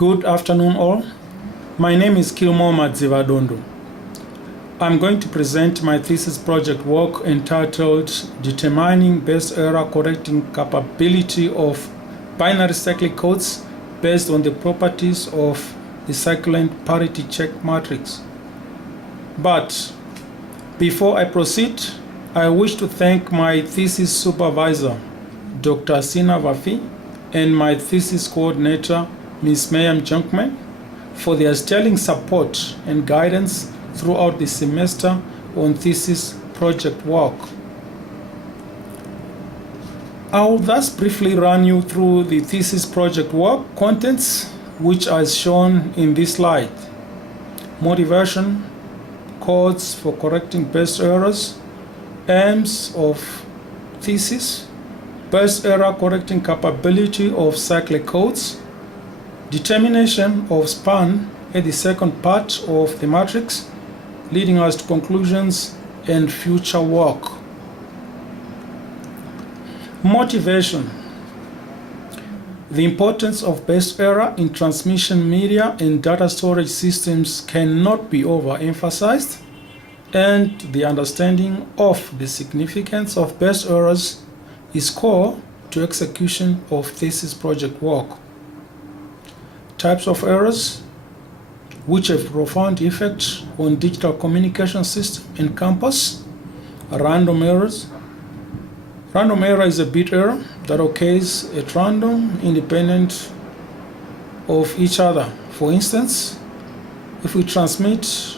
Good afternoon all. My name is Killmore Madzivadondo. I'm going to present my thesis project work entitled Determining Best Error Correcting Capability of Binary Cyclic Codes based on the properties of the cyclant parity check matrix. But before I proceed, I wish to thank my thesis supervisor, Dr. Sina Vafi, and my thesis coordinator, Ms. Mayam Junkman, for their sterling support and guidance throughout the semester on thesis project work. I will thus briefly run you through the thesis project work contents, which are shown in this slide. Motivation, codes for correcting best errors, aims of thesis, best error correcting capability of cyclic codes, determination of span at the second part of the matrix, leading us to conclusions and future work. Motivation. The importance of best error in transmission media and data storage systems cannot be overemphasized, and the understanding of the significance of best errors is core to execution of thesis project work. Types of errors which have profound effect on digital communication system and campus. Random errors. Random error is a bit error that occurs at random, independent of each other. For instance, if we transmit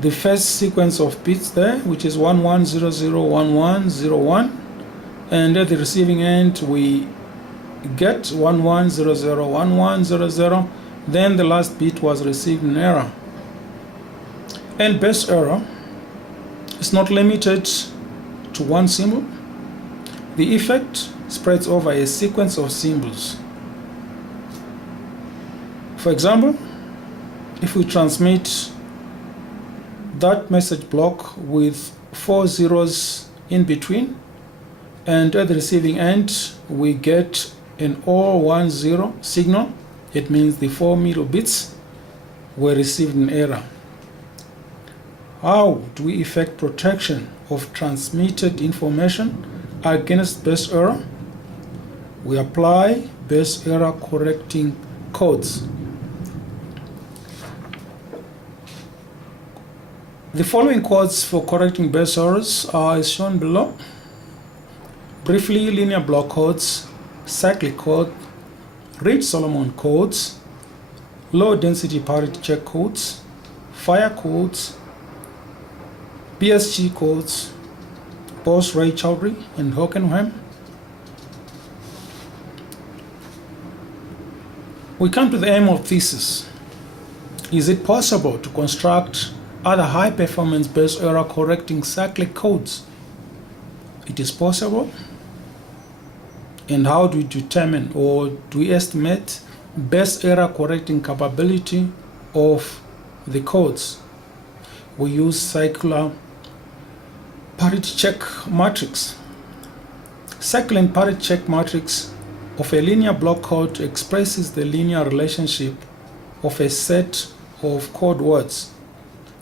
the first sequence of bits there, which is 11001101, and at the receiving end we get 11001100, then the last bit was received in error. And best error is not limited to one symbol. The effect spreads over a sequence of symbols. For example, if we transmit that message block with 4 zeros in between, and at the receiving end we get an or 10 signal, it means the 4 middle bits were received in error. How do we effect protection of transmitted information against best error? We apply best error correcting codes. The following codes for correcting best errors are as shown below. Briefly, linear block codes, cyclic code, Reed-Solomon codes, low density parity check codes, fire codes, BSG codes, Bose, Ray Chowdhury, and Hockenheim. We come to the aim of thesis. Is it possible to construct other high performance best error correcting cyclic codes? It is possible. And how do we determine, or do we estimate, best error correcting capability of the codes? We use circular parity check matrix. Cycling parity check matrix of a linear block code expresses the linear relationship of a set of code words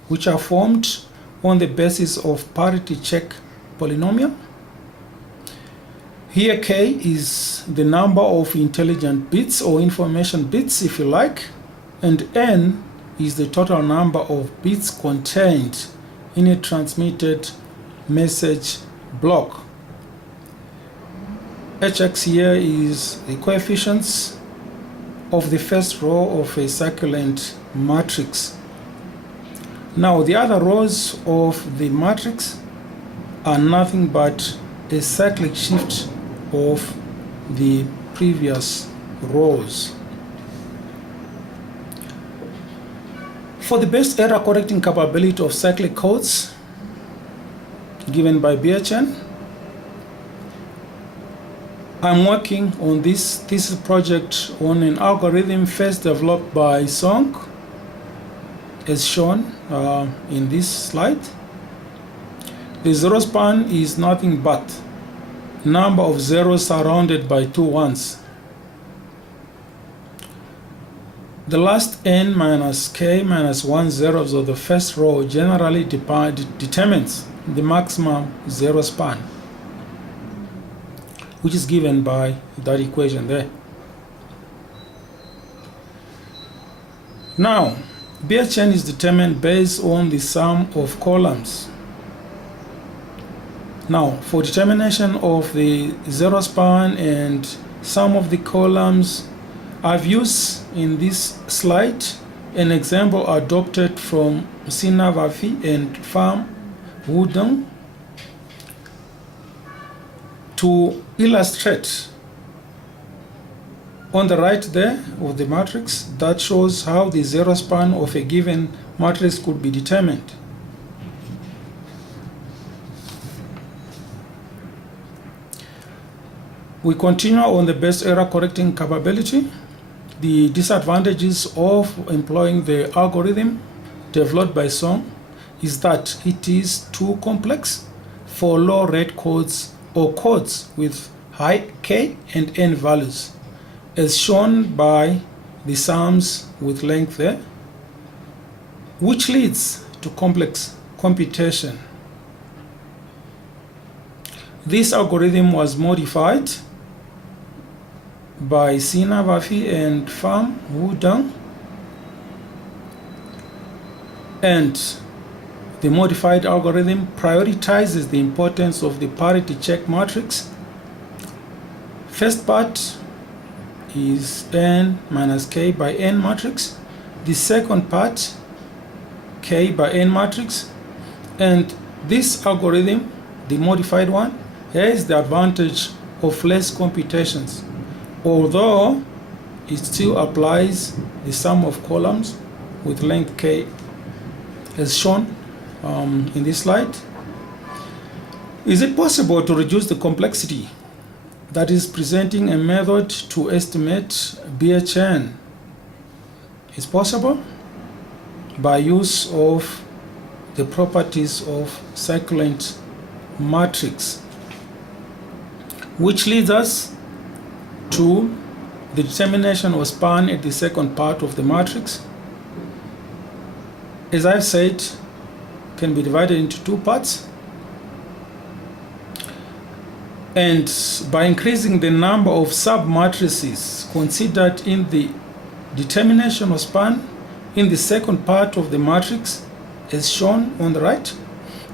which are formed on the basis of parity check polynomial. Here K is the number of intelligent bits or information bits, if you like, and N is the total number of bits contained in a transmitted message block. Hx here is the coefficients of the first row of a cyclant matrix. Now the other rows of the matrix are nothing but a cyclic shift of the previous rows. For the best error correcting capability of cyclic codes given by BHN, I'm working on this project on an algorithm first developed by Song, as shown in this slide. The zero span is nothing but number of zeros surrounded by 2 ones. the last n minus k minus 1 zeros of the first row generally determines the maximum zero span, which is given by that equation there. Now, BHN is determined based on the sum of columns. Now, for determination of the zero span and sum of the columns, I've used in this slide an example adopted from Sina Vafi and Pham Wudong to illustrate on the right there of the matrix that shows how the zero span of a given matrix could be determined. We continue on the best error correcting capability. The disadvantages of employing the algorithm developed by Song is that it is too complex for low rate codes or codes with high k and n values, as shown by the sums with length there, which leads to complex computation. This algorithm was modified by Sina Vafi and Pham Wudong, and the modified algorithm prioritizes the importance of the parity check matrix. First part is n minus k by n matrix. The second part, k by n matrix. And this algorithm, the modified one, has the advantage of less computations, although it still applies the sum of columns with length k as shown in this slide. Is it possible to reduce the complexity? That is, presenting a method to estimate BHN is possible by use of the properties of circulant matrix, which leads us to the determination of span at the second part of the matrix. As I've said, can be divided into two parts. And by increasing the number of submatrices considered in the determination of span in the second part of the matrix, as shown on the right,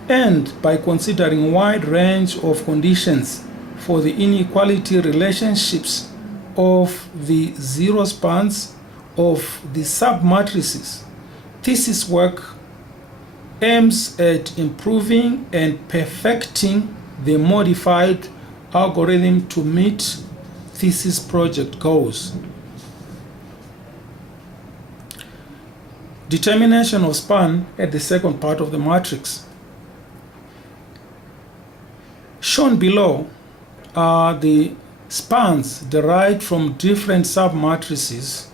and by considering a wide range of conditions for the inequality relationships of the zero spans of the submatrices, thesis work aims at improving and perfecting the modified algorithm to meet thesis project goals. Determination of span at the second part of the matrix. Shown below are the spans derived from different submatrices,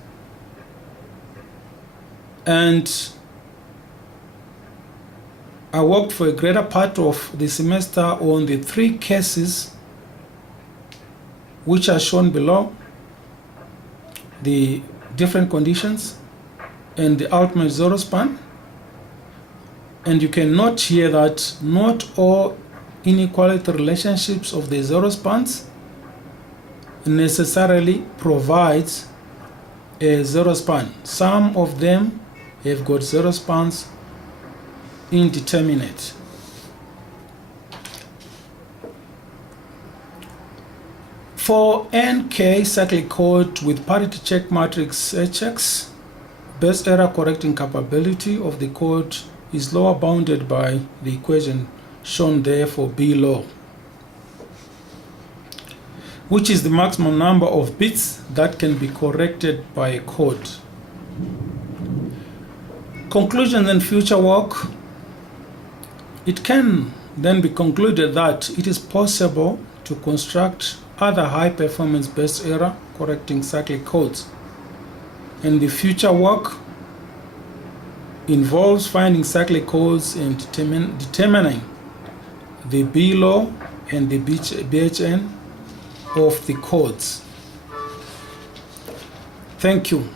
and I worked for a greater part of the semester on the three cases which are shown below, the different conditions and the ultimate zero span. And you can note here that not all inequality relationships of the zero spans necessarily provides a zero span. Some of them have got zero spans indeterminate. For NK cyclic code with parity check matrix HX, best error correcting capability of the code is lower bounded by the equation shown there for B low, which is the maximum number of bits that can be corrected by a code. Conclusions and future work. It can then be concluded that it is possible to construct other high-performance best error correcting cyclic codes, and the future work involves finding cyclic codes and determining the B law and the BHN of the codes. Thank you.